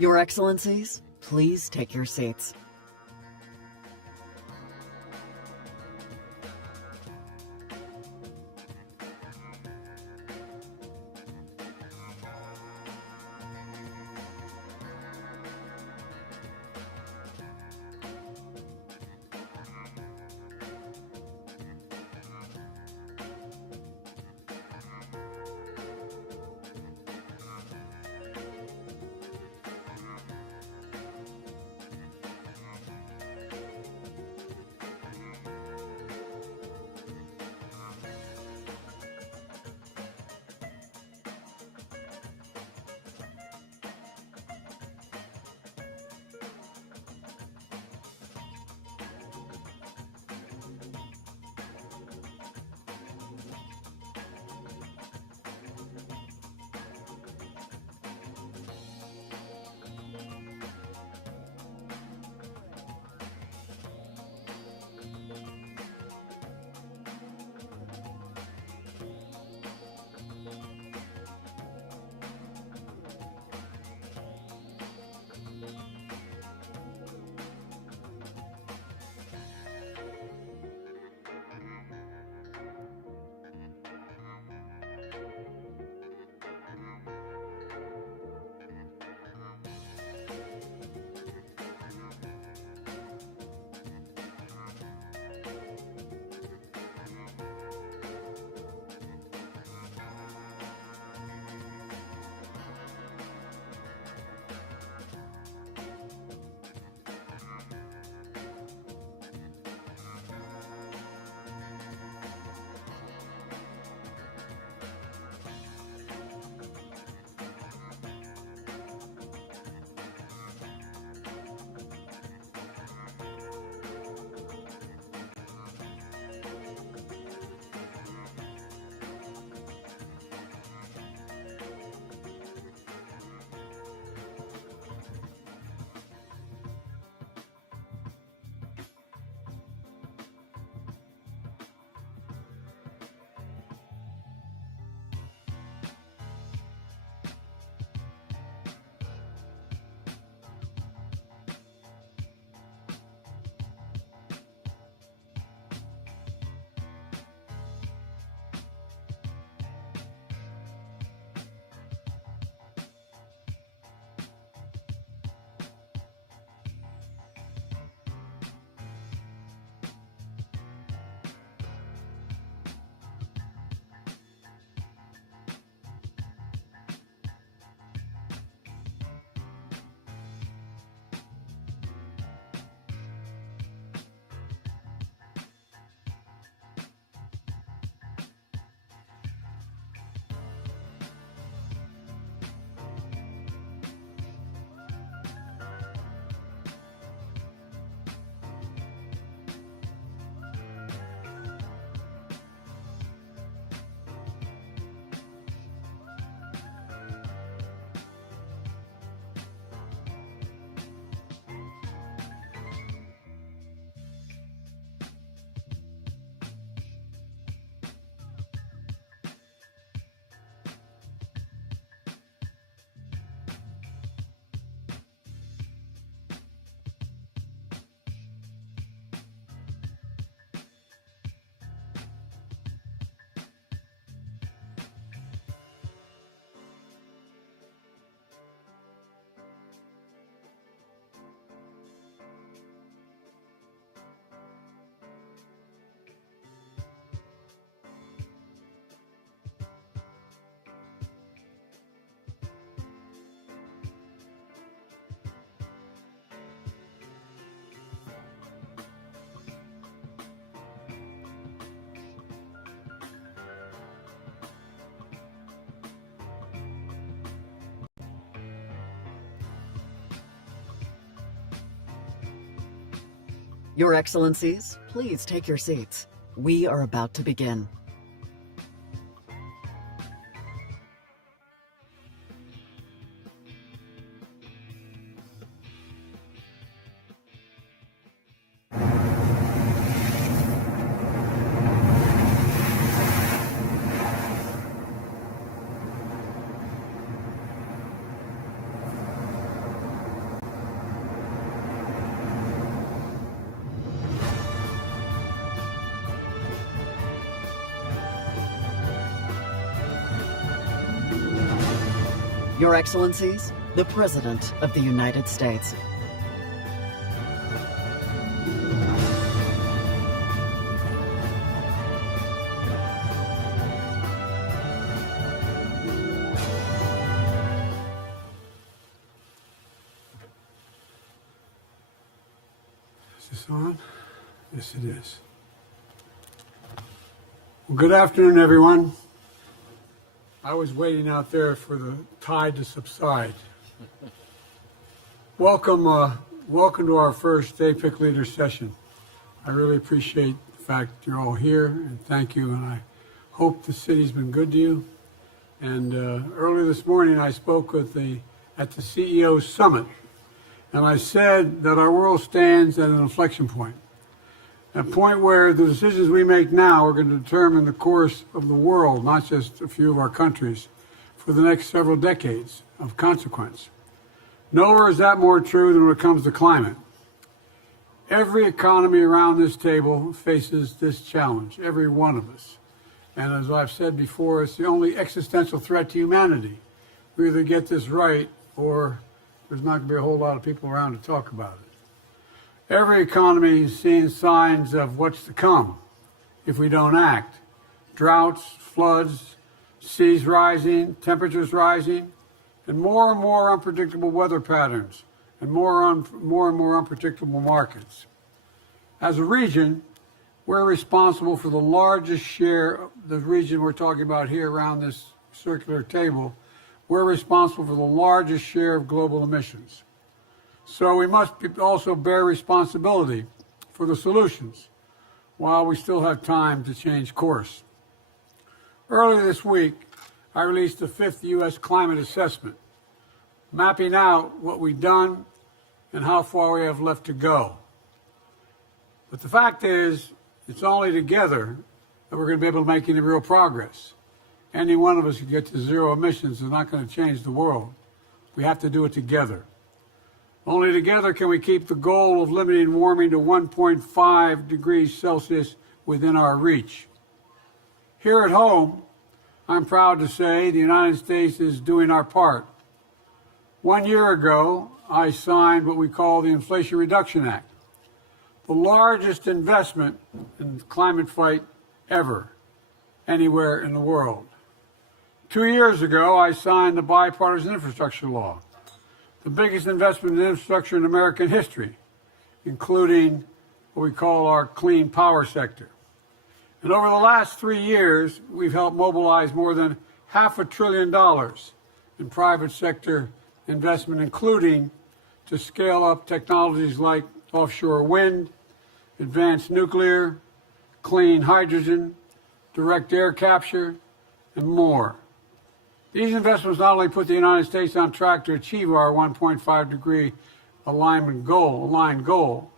Your Excellencies, please take your seats. Your Excellencies, please take your seats. We are about to begin. Your Excellencies, the President of the United States. Is this on? Yes, it is. Well, good afternoon, everyone. I was waiting out there for the tide to subside. Welcome to our first APEC leader session. I really appreciate the fact you're all here, and thank you. And I hope the city's been good to you. And earlier this morning, I spoke at the CEO Summit, and I said that our world stands at an inflection point. A point where the decisions we make now are going to determine the course of the world, not just a few of our countries, for the next several decades of consequence. Nowhere is that more true than when it comes to climate. Every economy around this table faces this challenge, every one of us. And as I've said before, it's the only existential threat to humanity. We either get this right or there's not going to be a whole lot of people around to talk about it. Every economy is seeing signs of what's to come if we don't act. Droughts, floods, seas rising, temperatures rising, and more unpredictable weather patterns, and more and more unpredictable markets. As a region, we're responsible for the largest share of the region we're talking about here around this circular table. We're responsible for the largest share of global emissions. So we must also bear responsibility for the solutions while we still have time to change course. Earlier this week, I released the 5th U.S. Climate Assessment, mapping out what we've done and how far we have left to go. But the fact is, it's only together that we're going to be able to make any real progress. Any one of us can get to zero emissions is not going to change the world. We have to do it together. Only together can we keep the goal of limiting warming to 1.5 degrees Celsius within our reach. Here at home, I'm proud to say the United States is doing our part. 1 year ago, I signed what we call the Inflation Reduction Act, the largest investment in the climate fight ever, anywhere in the world. 2 years ago, I signed the Bipartisan Infrastructure Law, the biggest investment in infrastructure in American history, including what we call our clean power sector. And over the last 3 years, we've helped mobilize more than $500 billion in private sector investment, including to scale up technologies like offshore wind, advanced nuclear, clean hydrogen, direct air capture, and more. These investments not only put the United States on track to achieve our 1.5 degree aligned goal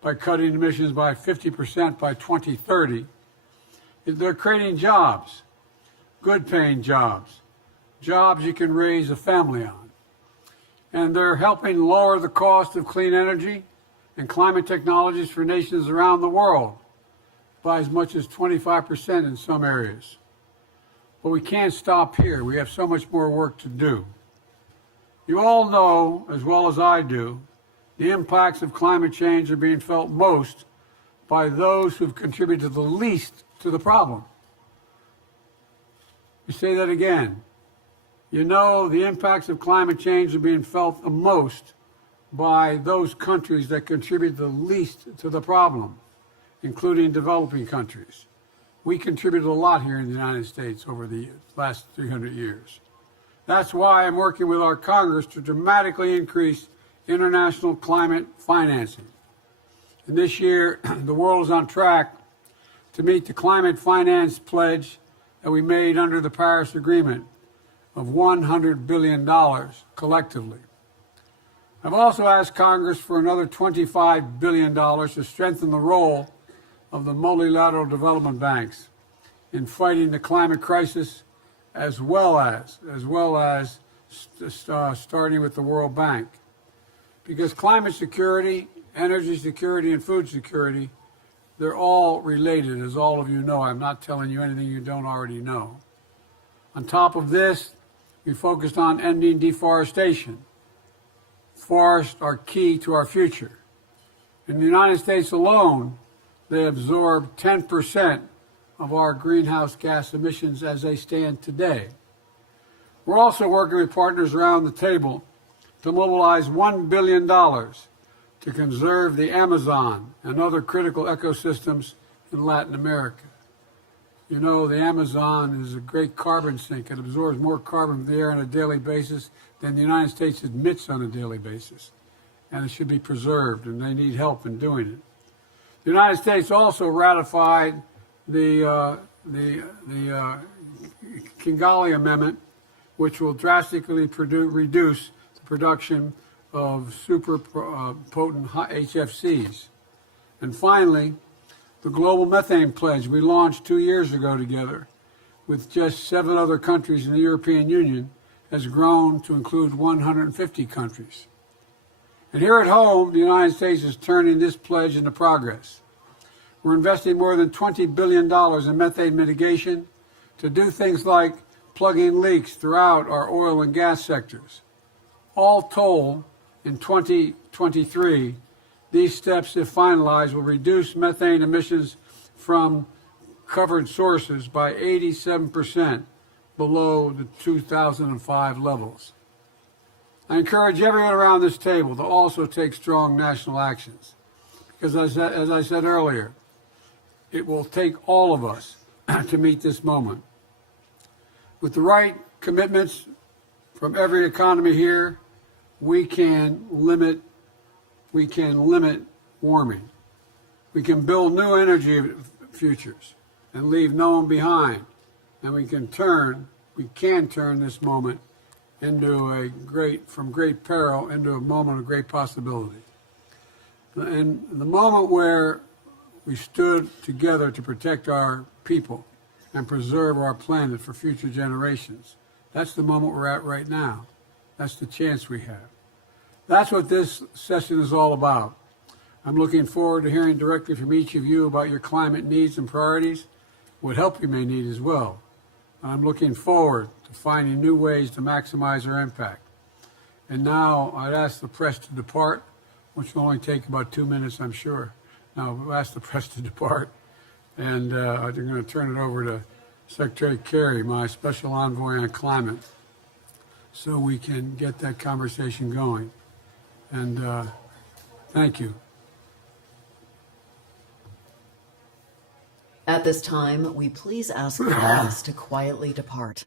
by cutting emissions by 50% by 2030, they're creating jobs, good paying jobs, jobs you can raise a family on. And they're helping lower the cost of clean energy and climate technologies for nations around the world by as much as 25% in some areas. But we can't stop here. We have so much more work to do. You all know, as well as I do, the impacts of climate change are being felt most by those who've contributed the least to the problem. You say that again. You know the impacts of climate change are being felt the most by those countries that contribute the least to the problem, including developing countries. We contributed a lot here in the United States over the last 300 years. That's why I'm working with our Congress to dramatically increase international climate financing. And this year, the world is on track to meet the climate finance pledge that we made under the Paris Agreement of $100 billion collectively. I've also asked Congress for another $25 billion to strengthen the role of the multilateral development banks in fighting the climate crisis, as well as starting with the World Bank. Because climate security, energy security, and food security, they're all related, as all of you know. I'm not telling you anything you don't already know. On top of this, we focused on ending deforestation. Forests are key to our future. In the United States alone, they absorb 10% of our greenhouse gas emissions as they stand today. We're also working with partners around the table to mobilize $1 billion to conserve the Amazon and other critical ecosystems in Latin America. You know, the Amazon is a great carbon sink. It absorbs more carbon from the air on a daily basis than the United States emits on a daily basis. And it should be preserved, and they need help in doing it. The United States also ratified the Kigali Amendment, which will drastically reduce the production of super potent HFCs. And finally, the Global Methane Pledge we launched 2 years ago together with just 7 other countries in the European Union has grown to include 150 countries. And here at home, the United States is turning this pledge into progress. We're investing more than $20 billion in methane mitigation to do things like plugging leaks throughout our oil and gas sectors. All told, in 2023, these steps, if finalized, will reduce methane emissions from covered sources by 87% below the 2005 levels. I encourage everyone around this table to also take strong national actions, because as I said earlier, it will take all of us to meet this moment. With the right commitments from every economy here, we can limit warming. We can build new energy futures and leave no one behind. And we can turn this moment into from great peril into a moment of great possibility. And the moment where we stood together to protect our people and preserve our planet for future generations, that's the moment we're at right now. That's the chance we have. That's what this session is all about. I'm looking forward to hearing directly from each of you about your climate needs and priorities, what help you may need as well. I'm looking forward to finding new ways to maximize our impact. And now I'd ask the press to depart, which will only take about 2 minutes, I'm sure. Now, we'll ask the press to depart, and I'm going to turn it over to Secretary Kerry, my special envoy on climate, so we can get that conversation going. And thank you. At this time, we please ask the press to quietly depart.